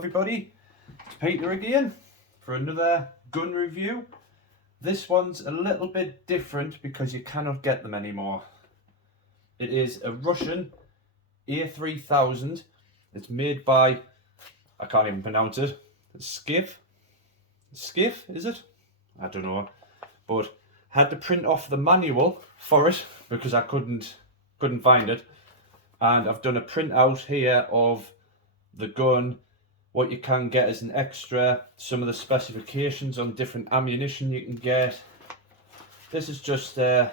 everybody, it's Peter again for another gun review. This one's a little bit different because you cannot get them anymore. It is a Russian A-3000. It's made by, I can't even pronounce it, Skiff, is it? I don't know, but had to print off the manual for it because I couldn't find it, and I've done a printout here of the gun, what you can get as an extra, some of the specifications on different ammunition you can get. This is just a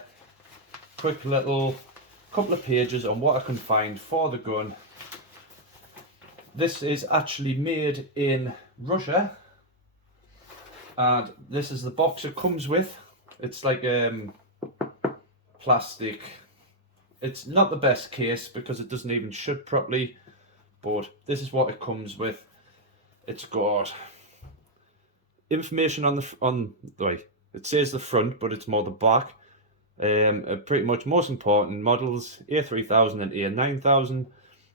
quick little couple of pages on what I can find for the gun. This is actually made in Russia, and this is the box it comes with. It's like plastic. It's not the best case because it doesn't even shut properly, but this is what it comes with. It's got information on it says the front, but it's more the back. Pretty much most important models: A-3000 and A-9000.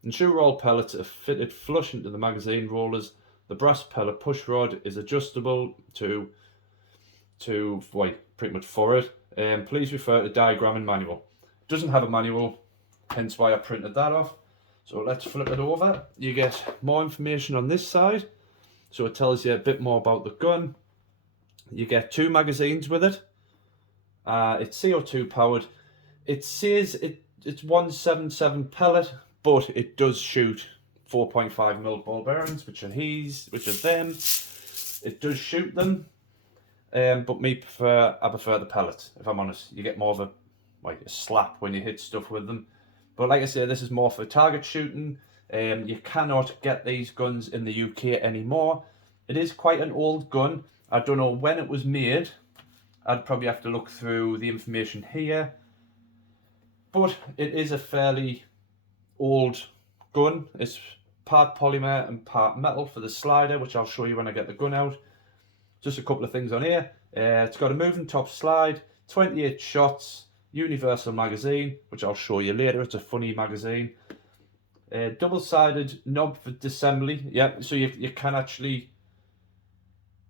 Ensure all pellets are fitted flush into the magazine rollers. The brass pellet push rod is adjustable to pretty much for it. Please refer to diagram and manual. It doesn't have a manual, hence why I printed that off. So let's flip it over. You get more information on this side. So it tells you a bit more about the gun. You get 2 magazines with it. It's CO2 powered. It says it's 177 pellet, but it does shoot 4.5mm ball bearings, which are them. It does shoot them, but I prefer the pellets. If I'm honest, you get more of a slap when you hit stuff with them. But like I say, this is more for target shooting. You cannot get these guns in the UK anymore. It is quite an old gun. I don't know when it was made. I'd probably have to look through the information here. But it is a fairly old gun. It's part polymer and part metal for the slider, which I'll show you when I get the gun out. Just a couple of things on here. It's got a moving top slide, 28 shots, universal magazine, which I'll show you later. It's a funny magazine. Double-sided knob for disassembly. Yeah, so you can actually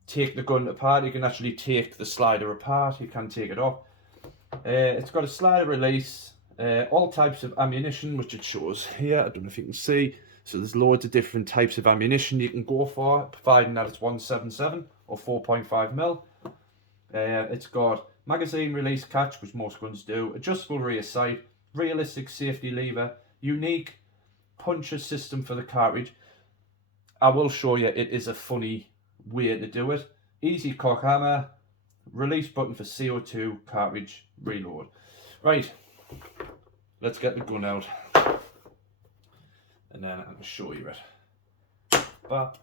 take the gun apart. You can actually take the slider apart. You can take it off. It's got a slider release. All types of ammunition, which it shows here. I don't know if you can see. So there's loads of different types of ammunition you can go for, providing that it's 177 or 4.5mm. It's got magazine release catch, which most guns do, adjustable rear sight, realistic safety lever, unique puncher system for the cartridge. I will show you, it is a funny way to do it. Easy cock hammer, release button for CO2 cartridge reload. Right, let's get the gun out, and then I can show you it. But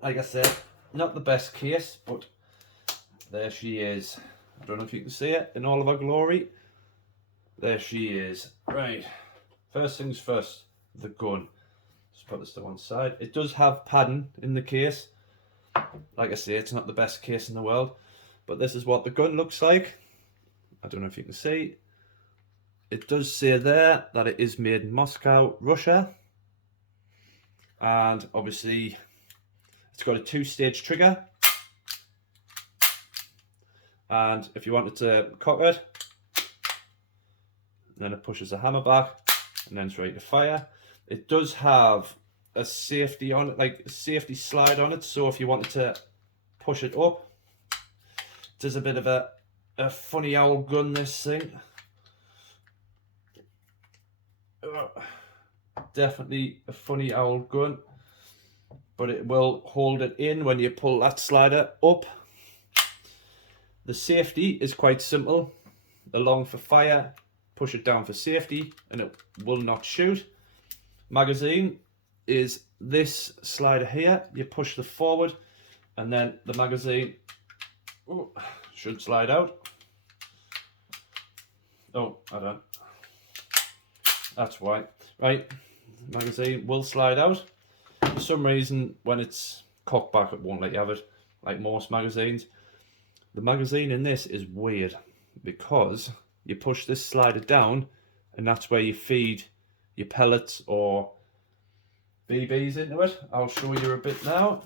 like I said, not the best case, but there she is. I don't know if you can see it in all of her glory. There she is. Right, first things first, the gun. Just put this to one side. It does have padding in the case. Like I say, it's not the best case in the world, but this is what the gun looks like. I don't know if you can see. It does say there that it is made in Moscow, Russia. And obviously, it's got a 2-stage trigger. And if you wanted to cock it, then it pushes the hammer back, and then it's ready to fire. It does have a safety on it, like a safety slide on it. So if you wanted to push it up, it is a bit of a funny old gun, this thing. Definitely a funny old gun, but it will hold it in when you pull that slider up. The safety is quite simple. Along for fire, push it down for safety, and it will not shoot. Magazine is this slider here. You push the forward, and then the magazine should slide out. Oh, I don't. That's why. Right, magazine will slide out. For some reason, when it's cocked back, it won't let you have it, like most magazines. The magazine in this is weird because you push this slider down, and that's where you feed your pellets or BBs into it. I'll show you a bit now.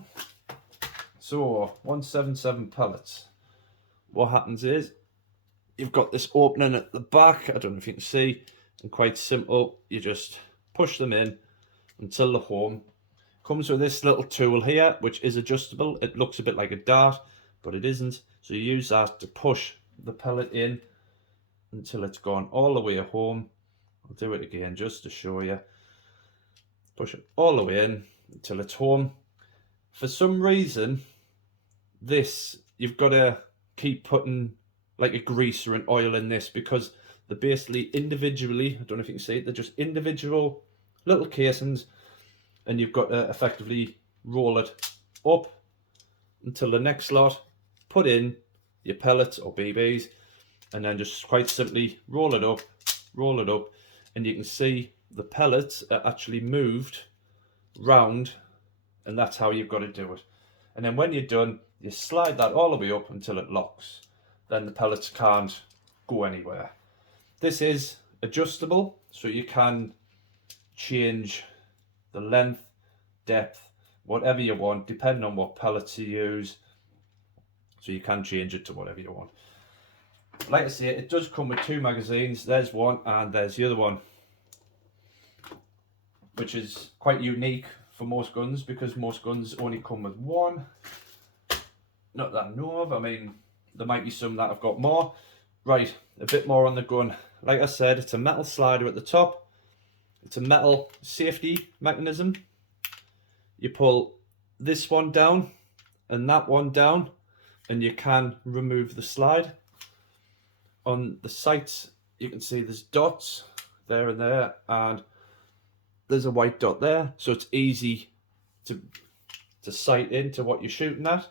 So 177 pellets. What happens is you've got this opening at the back. I don't know if you can see, and quite simple. You just push them in until the home. Comes with this little tool here, which is adjustable. It looks a bit like a dart, but it isn't. So you use that to push the pellet in until it's gone all the way home. I'll do it again just to show you. Push it all the way in until it's home. For some reason, this, you've got to keep putting like a grease or an oil in this, because they're basically individually, I don't know if you can see it, they're just individual little casings, and you've got to effectively roll it up until the next lot, put in your pellets or BBs, and then just quite simply roll it up, and you can see the pellets are actually moved round, and that's how you've got to do it. And then when you're done, you slide that all the way up until it locks. Then the pellets can't go anywhere. This is adjustable, so you can change the length, depth, whatever you want, depending on what pellets you use. So you can change it to whatever you want. Like I say, it does come with 2 magazines. There's one and there's the other one, which is quite unique for most guns, because most guns only come with 1. Not that I know of. I mean, there might be some that have got more. Right, a bit more on the gun. Like I said, it's a metal slider at the top. It's a metal safety mechanism. You pull this one down and that one down, and you can remove the slide. On the sights, you can see there's dots there and there, and there's a white dot there, so it's easy to sight into what you're shooting at.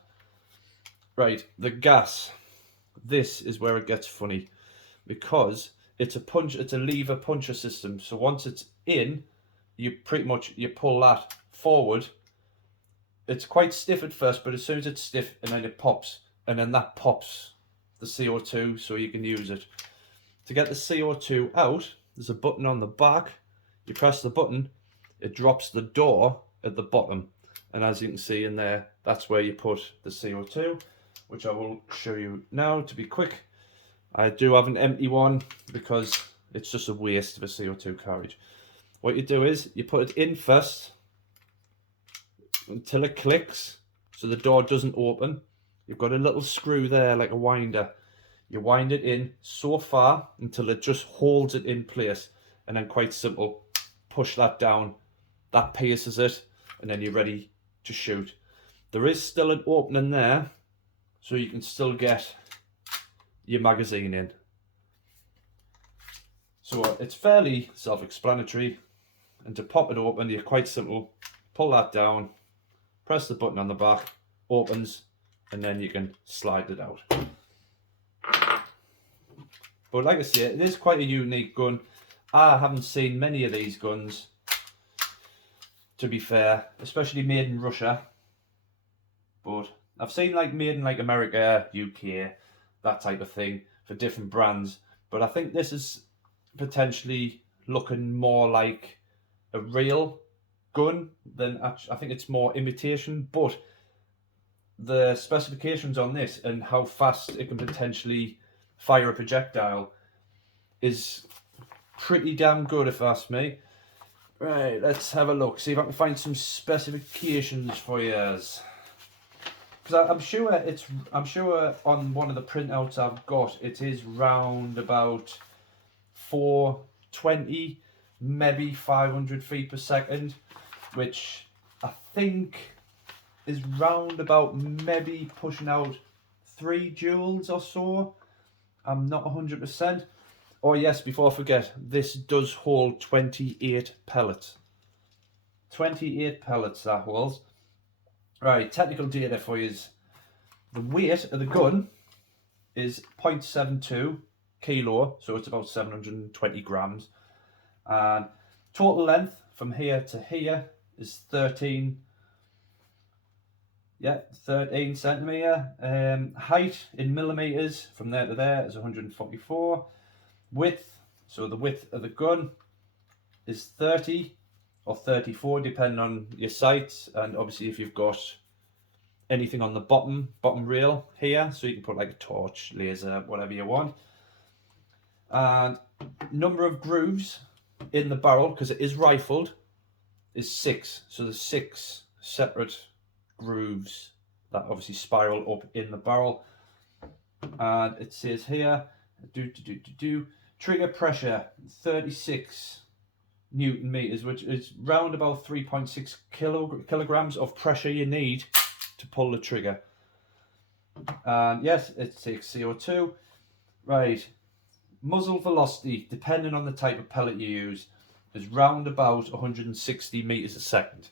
Right, the gas. This is where it gets funny, because it's a lever puncher system. So once it's in, you pull that forward. It's quite stiff at first, but as soon as it's stiff, and then it pops, and then that pops the CO2, so you can use it. To get the CO2 out, there's a button on the back. You press the button, it drops the door at the bottom, and as you can see in there, that's where you put the CO2, which I will show you now to be quick. I do have an empty one because it's just a waste of a CO2 carriage. What you do is you put it in first until it clicks, so the door doesn't open. You've got a little screw there like a winder. You wind it in so far until it just holds it in place, and then quite simple, push that down, that pierces it, and then you're ready to shoot. There is still an opening there, so you can still get your magazine in. So it's fairly self-explanatory, and to pop it open, you're quite simple, pull that down, press the button on the back, opens, and then you can slide it out. But like I say, it is quite a unique gun. I haven't seen many of these guns, to be fair, especially made in Russia. But I've seen like made in like America, UK, that type of thing for different brands. But I think this is potentially looking more like a real gun than I think it's more imitation. But the specifications on this and how fast it can potentially fire a projectile is pretty damn good, if you ask me. Right, let's have a look, see if I can find some specifications for you. Because I'm sure on one of the printouts I've got, it is round about 420, maybe 500 feet per second, which I think is round about maybe pushing out 3 joules or so. I'm not 100%. Oh yes, before I forget, this does hold 28 pellets. 28 pellets that holds. Right, technical data for you is the weight of the gun is 0.72 kilo, so it's about 720 grams. And total length from here to here is 13 centimetre. Height in millimetres from there to there is 144. Width, so the width of the gun is 30. or 34 depending on your sight, and obviously if you've got anything on the bottom rail here, so you can put like a torch, laser, whatever you want. And number of grooves in the barrel, because it is rifled, is 6. So there's 6 separate grooves that obviously spiral up in the barrel. And it says here, trigger pressure 36 Newton meters, which is round about 3.6 kilograms of pressure you need to pull the trigger. And yes, it takes CO2. Right, muzzle velocity, depending on the type of pellet you use, is round about 160 meters a second.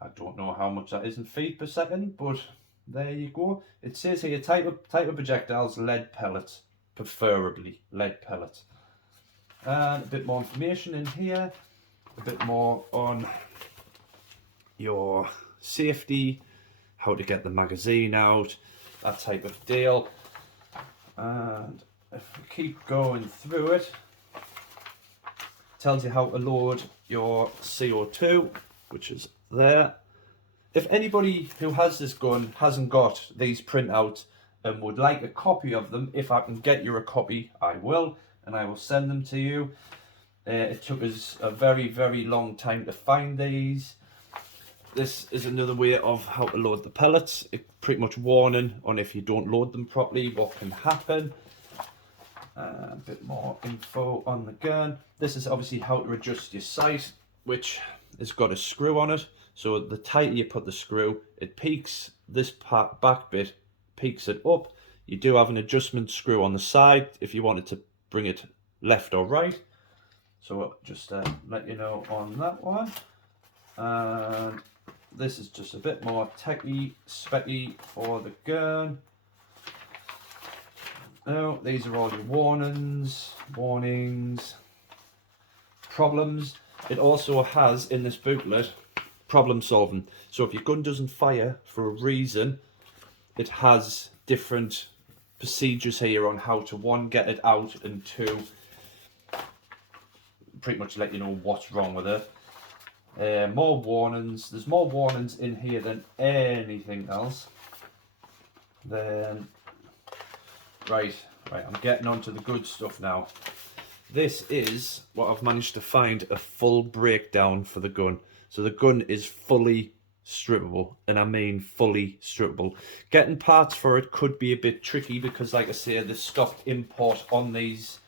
I don't know how much that is in feet per second, but there you go. It says here type of projectiles, lead pellets, preferably lead pellets. And a bit more information in here, a bit more on your safety, how to get the magazine out, that type of deal. And if we keep going through it, tells you how to load your CO2, which is there. If anybody who has this gun hasn't got these printouts and would like a copy of them, if I can get you a copy, I will, and I will send them to you. It took us a very, very long time to find these. This is another way of how to load the pellets. It's pretty much warning on if you don't load them properly, what can happen. A bit more info on the gun. This is obviously how to adjust your sight, which has got a screw on it. So the tighter you put the screw, it peaks this part, back bit, peaks it up. You do have an adjustment screw on the side if you wanted to bring it left or right. So just let you know on that one. And this is just a bit more techy, specky for the gun. Now, these are all your warnings, problems. It also has in this booklet problem solving. So if your gun doesn't fire for a reason, it has different procedures here on how to, one, get it out, and two, pretty much let you know what's wrong with it. More warnings. There's more warnings in here than anything else. Then, right, I'm getting on to the good stuff now. This is what I've managed to find, a full breakdown for the gun. So the gun is fully strippable, and I mean fully strippable. Getting parts for it could be a bit tricky because, like I say, they stopped import on these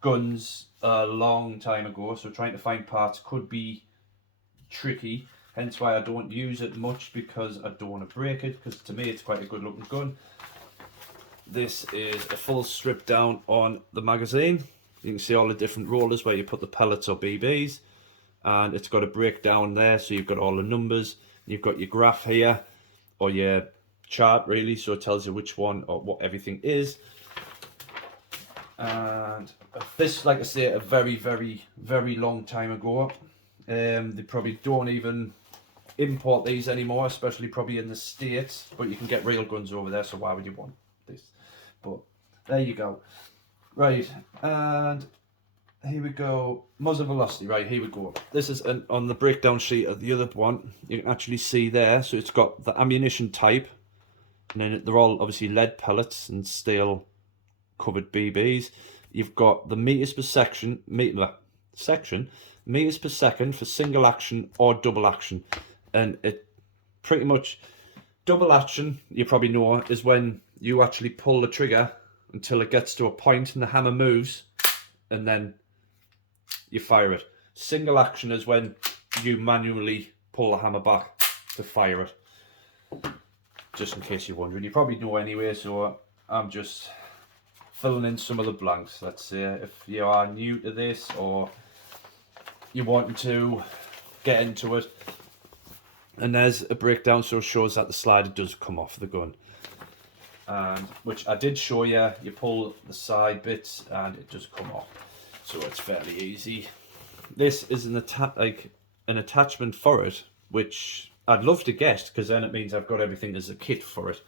guns a long time ago, so trying to find parts could be tricky, hence why I don't use it much, because I don't want to break it, because to me it's quite a good looking gun. This is a full strip down on the magazine. You can see all the different rollers where you put the pellets or BBs, and it's got a breakdown there, so you've got all the numbers. You've got your graph here, or your chart really, so it tells you which one or what everything is. And this, like I say, a very, very, very long time ago. They probably don't even import these anymore, especially probably in the States, but you can get real guns over there, so why would you want this? But there you go. Right, and here we go. Muzzle velocity, right, here we go. This is on the breakdown sheet of the other one. You can actually see there, so it's got the ammunition type, and then they're all obviously lead pellets and steel covered BBs. You've got the meters per section, meters per second for single action or double action. And it pretty much, double action, you probably know, is when you actually pull the trigger until it gets to a point and the hammer moves, and then you fire it. Single action is when you manually pull the hammer back to fire it. Just in case you're wondering, you probably know anyway, so I'm just filling in some of the blanks. Let's say if you are new to this or you want to get into it. And there's a breakdown, so it shows that the slider does come off the gun. And which I did show you, you pull the side bits and it does come off. So it's fairly easy. This is an attachment for it, which I'd love to get, because then it means I've got everything as a kit for it.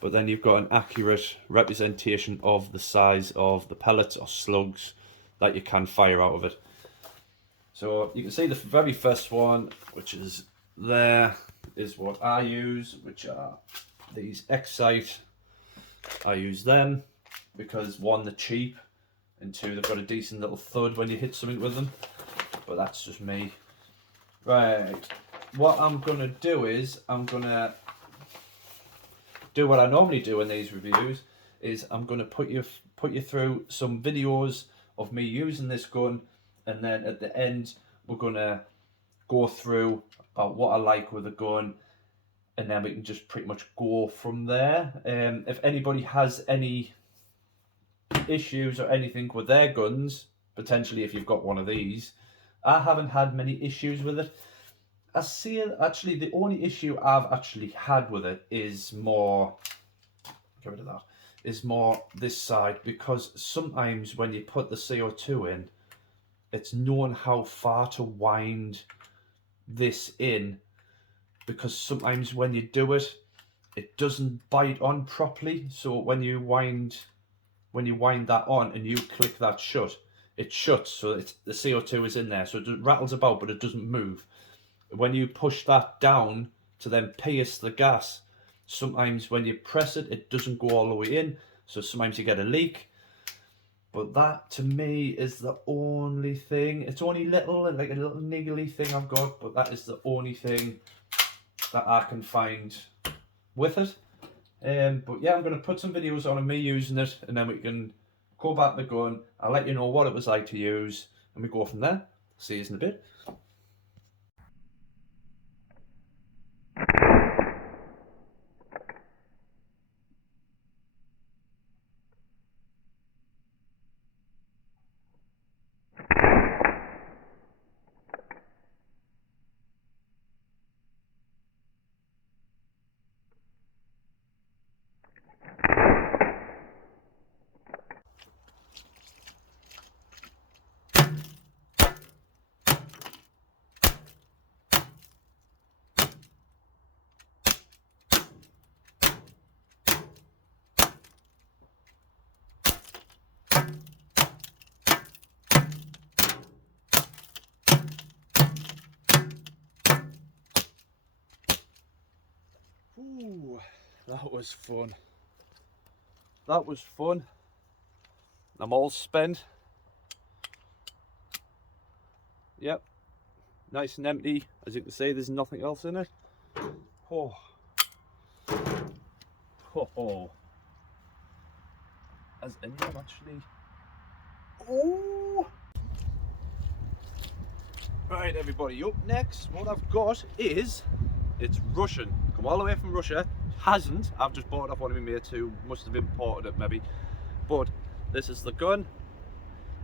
But then you've got an accurate representation of the size of the pellets or slugs that you can fire out of it. So you can see the very first one, which is there, is what I use, which are these Excite. I use them because one, they're cheap, and two, they've got a decent little thud when you hit something with them. But that's just me. Right, what I'm gonna do is I'm gonna do what I normally do in these reviews. Is I'm gonna put you through some videos of me using this gun, and then at the end we're gonna go through about what I like with the gun, and then we can just pretty much go from there. If anybody has any issues or anything with their guns, potentially if you've got one of these, I haven't had many issues with it. I see it, actually the only issue I've actually had with it is more, get rid of that, is more this side, because sometimes when you put the CO2 in, it's knowing how far to wind this in, because sometimes when you do it, it doesn't bite on properly. So when you wind that on and you click that shut, it shuts, so the CO2 is in there, so it rattles about but it doesn't move. When you push that down to then pierce the gas, sometimes when you press it, it doesn't go all the way in, so sometimes you get a leak. But that to me is the only thing. It's only little, like a little niggly thing I've got, but that is the only thing that I can find with it. But yeah, I'm going to put some videos on of me using it, and then we can go back to the gun. I'll let you know what it was like to use, and we go from there. See you in a bit. Ooh, that was fun. That was fun. I'm all spent. Yep, nice and empty. As you can see, there's nothing else in it. Oh, oh. Has anyone actually? Oh. Right, everybody. Up next, what I've got is, it's Russian. Come all the way from Russia. Hasn't. I've just bought it off one of my mates who must have imported it maybe. But this is the gun.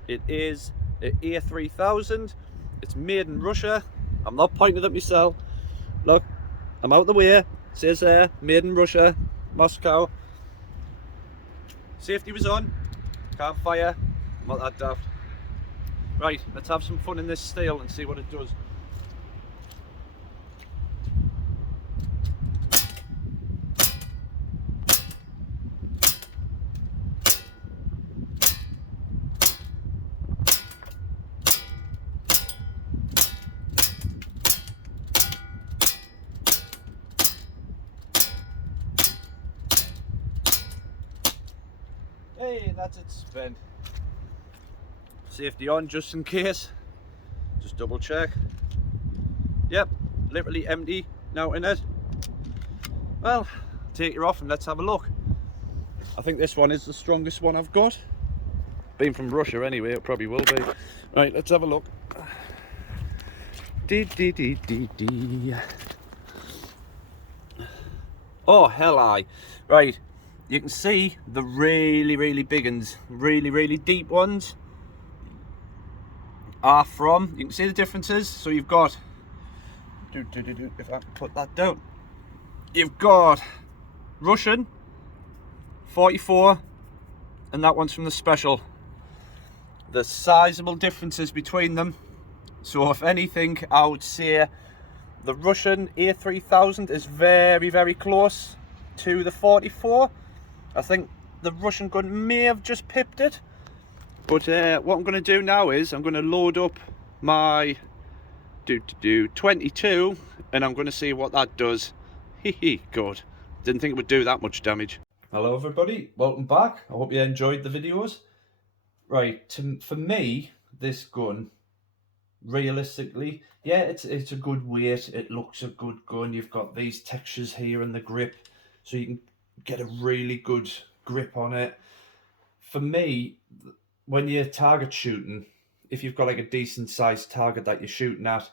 It is an A-3000. It's made in Russia. I'm not pointing at myself. Look, I'm out the way. It says there, made in Russia, Moscow. Safety was on. Can't fire. I'm not that daft. Right, let's have some fun in this steel and see what it does. Hey, that's it spent. Safety on just in case. Just double check. Yep, literally empty now in it. Well, take her off and let's have a look. I think this one is the strongest one I've got. Being from Russia anyway, it probably will be. Right, let's have a look. Oh, hell aye. Right, you can see the really big ones, really deep ones are from, you can see the differences. So you've got, if I can put that down, you've got Russian 44 and that one's from the special. There's sizable differences between them. So if anything, I would say the Russian A-3000 is very close to the 44. I think the Russian gun may have just pipped it. But what I'm going to do now is I'm going to load up my 22, and I'm going to see what that does. Good. Didn't think it would do that much damage. Hello everybody, welcome back. I hope you enjoyed the videos. Right, for me, this gun, realistically, yeah, it's a good weight. It looks a good gun. You've got these textures here in the grip, so you can get a really good grip on it. For me, when you're target shooting, if you've got like a decent sized target that you're shooting at,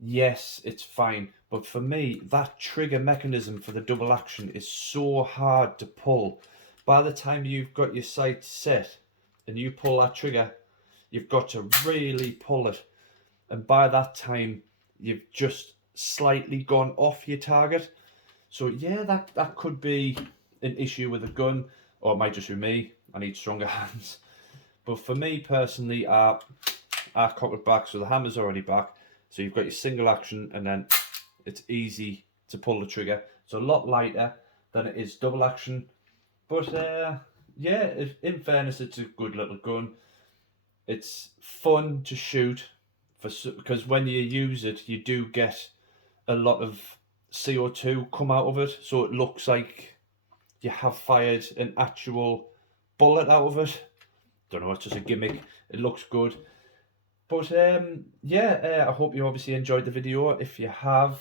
yes, it's fine. But for me, that trigger mechanism for the double action is so hard to pull. By the time you've got your sights set and you pull that trigger, you've got to really pull it. And by that time, you've just slightly gone off your target. So yeah, that could be an issue with a gun, or it might just be me. I need stronger hands. But for me personally, I cock it back, so the hammer's already back. So you've got your single action, and then it's easy to pull the trigger. It's a lot lighter than it is double action. But yeah, in fairness, it's a good little gun. It's fun to shoot because when you use it, you do get a lot of CO2 come out of it, so it looks like you have fired an actual bullet out of it. Don't know, it's just a gimmick. It looks good. But yeah, I hope you obviously enjoyed the video. If you have,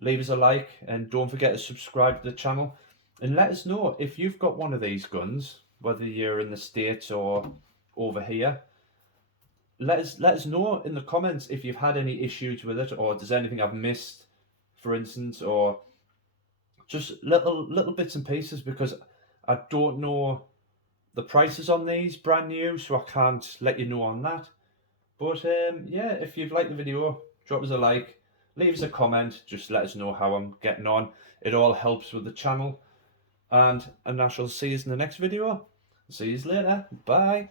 leave us a like and don't forget to subscribe to the channel. And let us know if you've got one of these guns, whether you're in the States or over here. Let us know in the comments if you've had any issues with it, or there's anything I've missed, for instance, or just little bits and pieces, because I don't know the prices on these brand new, so I can't let you know on that. But yeah, if you've liked the video, drop us a like, leave us a comment, just let us know how I'm getting on. It all helps with the channel. And I shall see you in the next video. See you later. Bye.